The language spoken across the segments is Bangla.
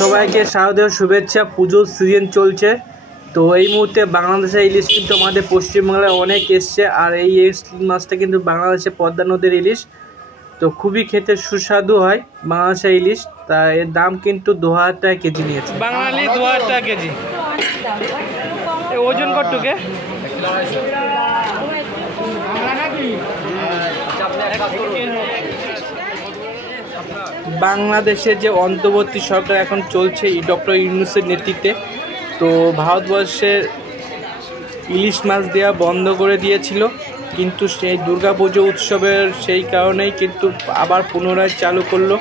সবাইকে শারদীয় শুভেচ্ছা। পুজোর সিজন চলছে, তো এই মুহূর্তে বাংলাদেশের ইলিশ কিন্তু আমাদের পশ্চিমবাংলায় অনেক এসছে। আর এই ইলিশ মাছটা কিন্তু বাংলাদেশে পদ্মা নদীর ইলিশ, তো খুবই খেতে সুস্বাদু হয় বাংলাদেশের ইলিশ। তা এর দাম কিন্তু 2000 টাকা কেজি নিয়েছে, বাঙালি 2000 টাকা কেজি। ওজন কতটুকে? বাংলাদেশের যে অন্তর্বর্তী সরকার এখন চলছে ডক্টর ইউনূসের নেতৃত্বে, তো ভারতবর্ষের ইলিশ মাছ দেওয়া বন্ধ করে দিয়েছিল, কিন্তু সেই দুর্গাপুজো উৎসবের সেই কারণেই কিন্তু আবার পুনরায় চালু করলো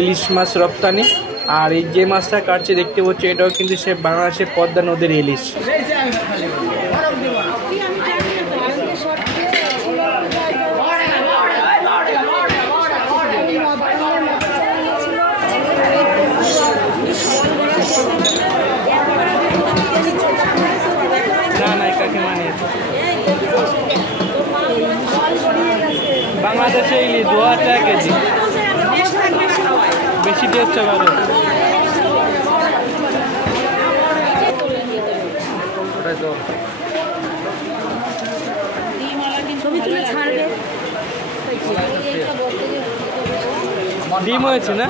ইলিশ মাছ রপ্তানি। আর এই যে মাছটা কাটছে দেখতে পাচ্ছি, এটাও কিন্তু সে বাংলাদেশের পদ্মা নদীর ইলিশ। বাংলাদেশে ইলিশ 2000 টাকা কেজি, বেশি টেস্ট হবে। ডিম হয়েছে না,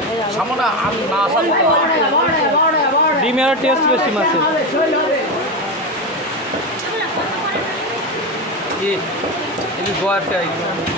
ডিমের টেস্ট বেশি মাছের। কি 2000 টাকা।